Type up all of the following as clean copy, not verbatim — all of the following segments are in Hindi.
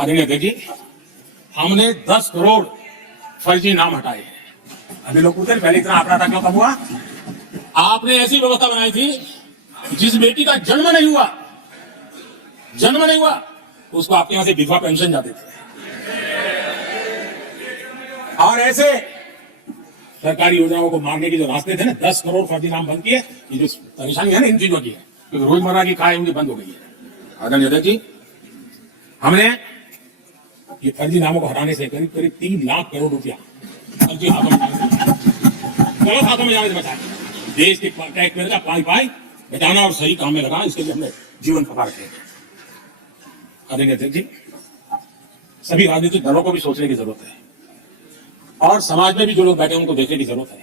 आदरणीय अध्यक्ष जी, हमने 10 करोड़ फर्जी नाम हटाए हैं। अभी लोग पूछते हैं पहले इतना आंकड़ा क्यों कम हुआ? आपने ऐसी व्यवस्था बनाई थी जिस बेटी का जन्म नहीं हुआ उसको आपके यहां से विधवा पेंशन जाते थे। और ऐसे सरकारी योजनाओं को मारने के जो रास्ते थे ना, 10 करोड़ फर्जी नाम बंद किए। ये जो परेशानी है ना इन चीजों की है, क्योंकि रोजमर्रा की खाए उनकी बंद हो गई है। आदरणीय अध्यक्ष जी, हमने ये फर्जी नामों को हटाने से करीब 3 लाख करोड़ रुपया फर्जी हाथों में जाने से बचाया। देश के टैक्स पेयर का पाई बचाना और सही काम में लगाना, इसके लिए हमने जीवन खपा रखे। आदरणीय अध्यक्ष जी, सभी राजनीतिक दलों को भी सोचने की जरूरत है और समाज में भी जो लोग बैठे हैं उनको देखने की जरूरत है।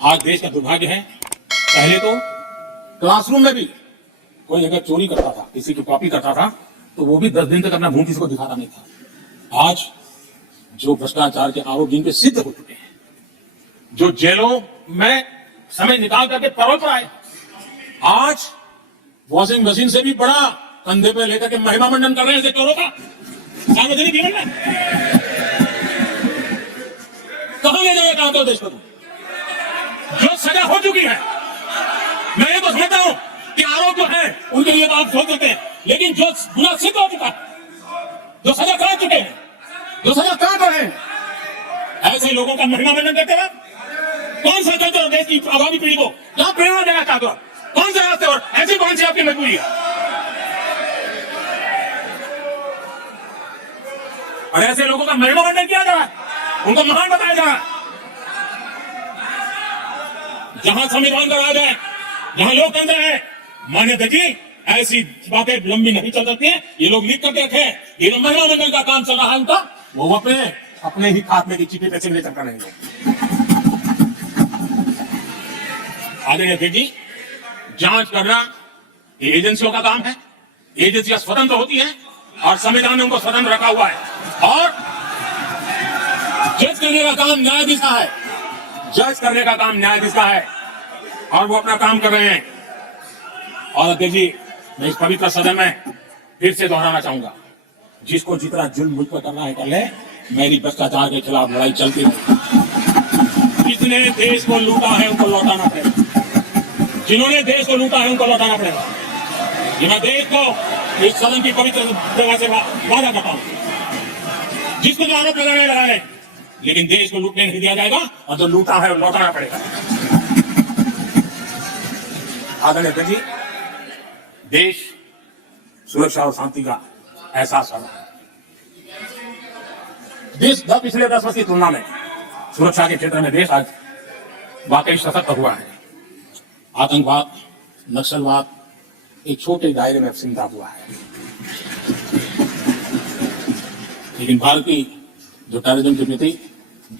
आज देश का दुर्भाग्य है, पहले तो क्लासरूम में भी कोई अगर चोरी करता था, किसी की कॉपी करता था, तो वो भी 10 दिन तक अपना मुंह किसी को दिखाता नहीं था। आज जो भ्रष्टाचार के आरोप जिन पे सिद्ध हो चुके हैं, जो जेलों में समय निकाल करके परोल पर आए, आज वॉशिंग मशीन से भी बड़ा कंधे पे लेकर के महिमा मंडन कर रहे हैं चोरों का सार्वजनिक जीवन में। कहां ले जाएगा तो देश को? जो सजा हो चुकी है, मैं ये तो समझता हूं कि आरोप जो है उनके लिए तो आप सोच सकते हैं, लेकिन जो गुनाह सिद्ध हो चुका है, जो सजा करा चुके हैं, जो सजा करा रहे हैं, ऐसे लोगों का महिमा मंडन करते हैं। कौन सा चाहते हो देश की आगामी पीढ़ी को क्या प्रेरणा देना चाहते हो? कौन से रास्ते और ऐसी कौन सी आपकी मजबूरी है? और ऐसे लोगों का महिमा मंडन किया जा रहा है, उनको महान बताया जा रहा है। जहां संविधान का राज है, जहां लोकतंत्र है, मान्य अध्यक्ष जी, ऐसी बातें लंबी नहीं चल सकती है। ये लोग लिख करके रखे, ये जो महिला मंडल का काम चल रहा है उनका, वो अपने ही खाते की चिट्ठी पे सिग्नेचर कर रहे हैं। आदरणीय अध्यक्ष जी, जांच करना ये एजेंसियों का काम है। एजेंसियां स्वतंत्र होती हैं और संविधान ने उनको स्वतंत्र रखा हुआ है, और जज करने का काम न्यायाधीश का है। जज करने का काम न्यायाधीश का है और वो अपना काम कर रहे हैं। और अध्यक्ष जी, मैं इस पवित्र सदन में फिर से दोहराना चाहूंगा, जिसको जितना जुल्म मुझ पर करना है कर ले, मेरी भ्रष्टाचार के खिलाफ लड़ाई चलती रही। जिसने देश को लूटा है उनको लौटाना पड़ेगा, जिन्होंने देश को लूटा है उनको लौटाना पड़ेगा। ये मैं देश को इस सदन की पवित्र जगह से वादा करता हूं, जिसको जो आरोप लगाने लगा है, लेकिन देश को लूटने नहीं दिया जाएगा और जो लूटा है वो लौटाना पड़ेगा। आदरणीय अध्यक्ष जी, देश सुरक्षा और शांति का एहसास कर रहा है। देश पिछले 10 वर्ष की तुलना में सुरक्षा के क्षेत्र में देश आज वाकई सशक्त हुआ है। आतंकवाद, नक्सलवाद एक छोटे दायरे में सीमित हुआ है, लेकिन भारत की जो टेररिज्म की नीति,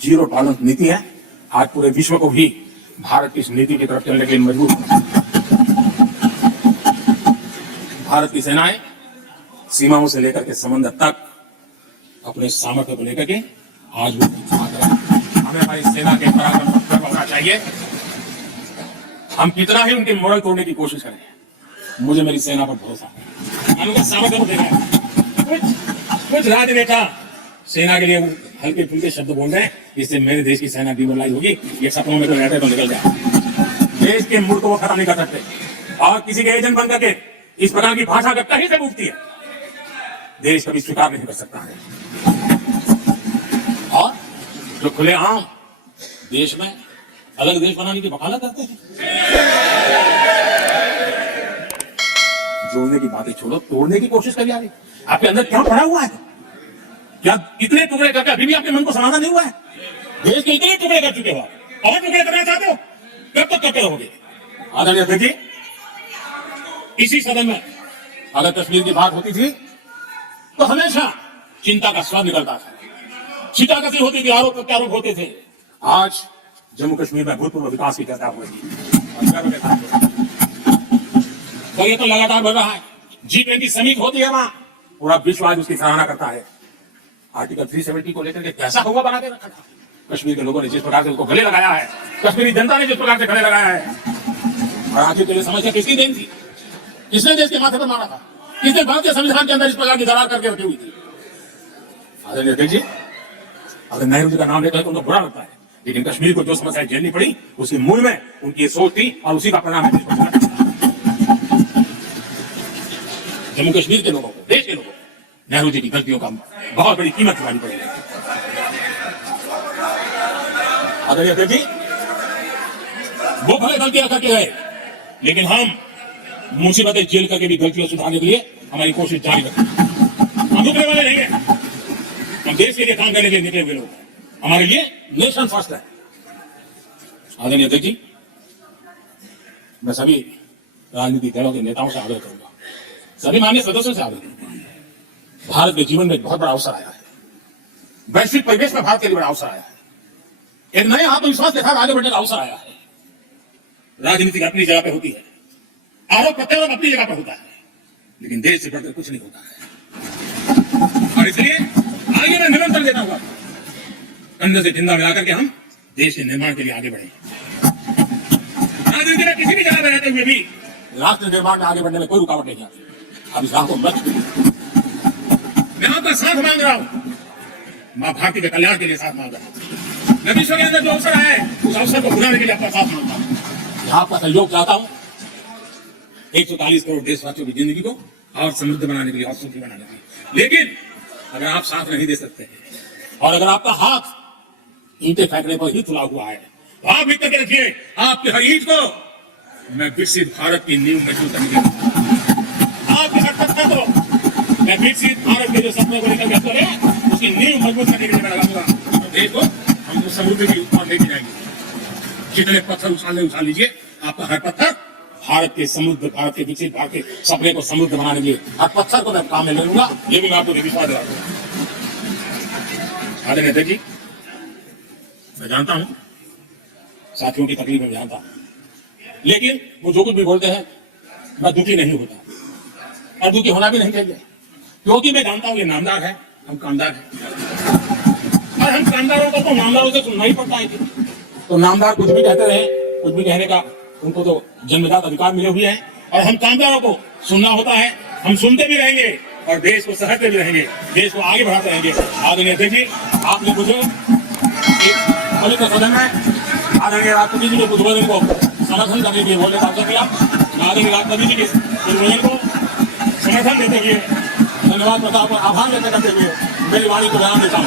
जीरो टॉलरेंस नीति है, आज पूरे विश्व को भी भारत की इस नीति की तरफ चलने के लिए मजबूर है। भारत की सेनाएं सीमाओं से लेकर के समंदर तक अपने सामर्थ्य को लेकर के आज वो हमें हमारी सेना के पराक्रम पर गर्व होना चाहिए। हम कितना ही उनके मोरल तोड़ने की कोशिश करें, मुझे मेरी सेना पर भरोसा है। हम उनका सामर्थ्य को देखा। कुछ राजनेता सेना के लिए हल्के फुल्के शब्द बोल रहे हैं, इससे मेरे देश की सेना डिमोरलाइज होगी, ये सपनों में तो रहते तो निकल जाए। देश के मूड को वो खत्म नहीं कर सकते, और किसी के एजेंट बन करके इस प्रकार की भाषा अगर कहीं से उठती है, देश कभी स्वीकार नहीं कर सकता है। और जो खुलेआम देश में अलग देश बनाने की वकालत करते हैं, जोड़ने की बातें छोड़ो, तोड़ने की कोशिश करिए। आगे आपके अंदर क्या पड़ा हुआ है? क्या इतने टुकड़े करके अभी भी आपके मन को समाधान नहीं हुआ है? देश के इतने टुकड़े कर चुके हो, और टुकड़े करना चाहते हो, कब तक करते रहोगे? आदरणीय अध्यक्ष जी, इसी सदन में अगर कश्मीर की बात होती थी तो हमेशा चिंता का स्वर निकलता था, छिटाकसी होती थी, आरोप प्रत्यारोप होते थे। आज जम्मू कश्मीर में भूतपूर्व विकास की चर्चा हुई और ये तो लगातार बढ़ रहा है। G20 समिट होती है, वहां पूरा विश्व आज उसकी सराहना करता है। आर्टिकल 370 को लेकर के कैसा हुआ बना के रखा था कश्मीर के लोगों ने, जिस प्रकार से उसको गले लगाया है, कश्मीरी जनता ने जिस प्रकार से गले लगाया है। और आखिर के लिए समस्या किसकी देन थी? किसने देश के माथे पर मारा था? किसने भारतीय संविधान के अंदर इस प्रकार की दरार करके रखी हुई थी? आदरणीय अध्यक्ष जी, अगर नेहरू जी का नाम लेते हैं तो उनको बुरा लगता है, लेकिन कश्मीर को जो समस्या झेलनी पड़ी उसके मूल में उनकी सोच थी और उसी का परिणाम है। जम्मू कश्मीर के लोगों को, देश के लोगों को नेहरू जी की गलतियों का बहुत बड़ी कीमत चुकानी पड़ेगी। आदरणीय अध्यक्ष जी, वो भले गलतियां करके गए, लेकिन हम मुसीबतें झेल करके भी गलतियों सुधारने के लिए हमारी कोशिश जारी रखेंगे। हम रुकने वाले नहीं हैं। हम देश के लिए काम करने के लिए निकले हुए लोग हैं। हमारे लिए नेशन फर्स्ट है। आदरणीय अध्यक्ष जी, मैं सभी राजनीतिक दलों के नेताओं से आग्रह करूंगा, सभी माननीय सदस्यों से आग्रह करूंगा, भारत के जीवन में एक बहुत बड़ा अवसर आया है। वैश्विक परिवेश में भारत के लिए बड़ा अवसर आया है। एक नए आत्मविश्वास के साथ आगे बढ़ने का अवसर आया है। राजनीति अपनी जगह पे होती है, आरोप प्रत्यारोप अपनी जगह पर होता है, लेकिन देश से बढ़कर कुछ नहीं होता है। और इसलिए आगे मैं निमंत्रण देता हूं, कंधे से जिंदा मिलाकर के हम देश के निर्माण के लिए आगे बढ़े। राजनीति में किसी भी जगह पर रहते हुए भी राष्ट्र निर्माण में आगे बढ़ने में कोई रुकावट नहीं आती। अब इस राह को मत छोड़िए। मैं आपका साथ मांग रहा हूं, मां भारती के कल्याण के लिए साथ मांग रहा हूं। मैं विश्व के अंदर जो अवसर आया है उस अवसर को बुलाने के लिए आपका साथ मांगता हूं। मैं आपका सहयोग चाहता हूं 140 करोड़ देशवासियों की जिंदगी को और समृद्ध बनाने के लिए और सुखी बनाने के लिए। लेकिन अगर आप साथ नहीं दे सकते और अगर आपका हाथ ईंटें फेंकने पर ही तुला हुआ है, तो आप लिख करके रखिए, आपकी हर ईंट को मैं विकसित भारत की नींव मजबूत करने के लिए, आपके हर पत्थर को मैं विकसित भारत के जो सपने को लेकर व्यस्त है उसकी नींव मजबूत करने के लिए मैं लगाऊंगा। तो देश को हम समृद्धि की ओर लेके जाएंगे। जितने पत्थर उछाल लीजिए, आपका हर पत्थर भारत के समृद्ध, भारत के विकसित भारत के सपने को समृद्ध बनाने के लिए हर पत्थर को मैं काम में ले लूंगा। ये भी मैं आपको विश्वास दिलाता हूं। आदरणीय अध्यक्ष जी, मैं जानता हूं साथियों की तकलीफ में जानता हूं, लेकिन वो जो कुछ भी बोलते हैं मैं दुखी नहीं होता और दुखी होना भी नहीं चाहिए, क्योंकि मैं जानता हूं ये नामदार है, हम कामदार हैं और हम कामदारों को तो नामदारों से सुनना ही पड़ता है। तो नामदार कुछ भी कहते रहे, कुछ भी कहने का उनको तो जन्मजात अधिकार मिले हुए हैं और हम कामदारों को सुनना होता है। हम सुनते भी रहेंगे और देश को सहते भी रहेंगे, देश को आगे बढ़ाते रहेंगे। आदरणीय अध्यक्ष जी, आपने मुझे पवित्र सदन में आदरणीय राष्ट्रपति जी के उद्बोधन को समर्थन करने के लिए बोलने का अवसर दिया। आदरणीय राष्ट्रपति जी के उद्बोधन को समर्थन देते हुए धन्यवाद प्रताप और आभार व्यक्त करते हुए मेरी वाणी को विराम देता हूँ।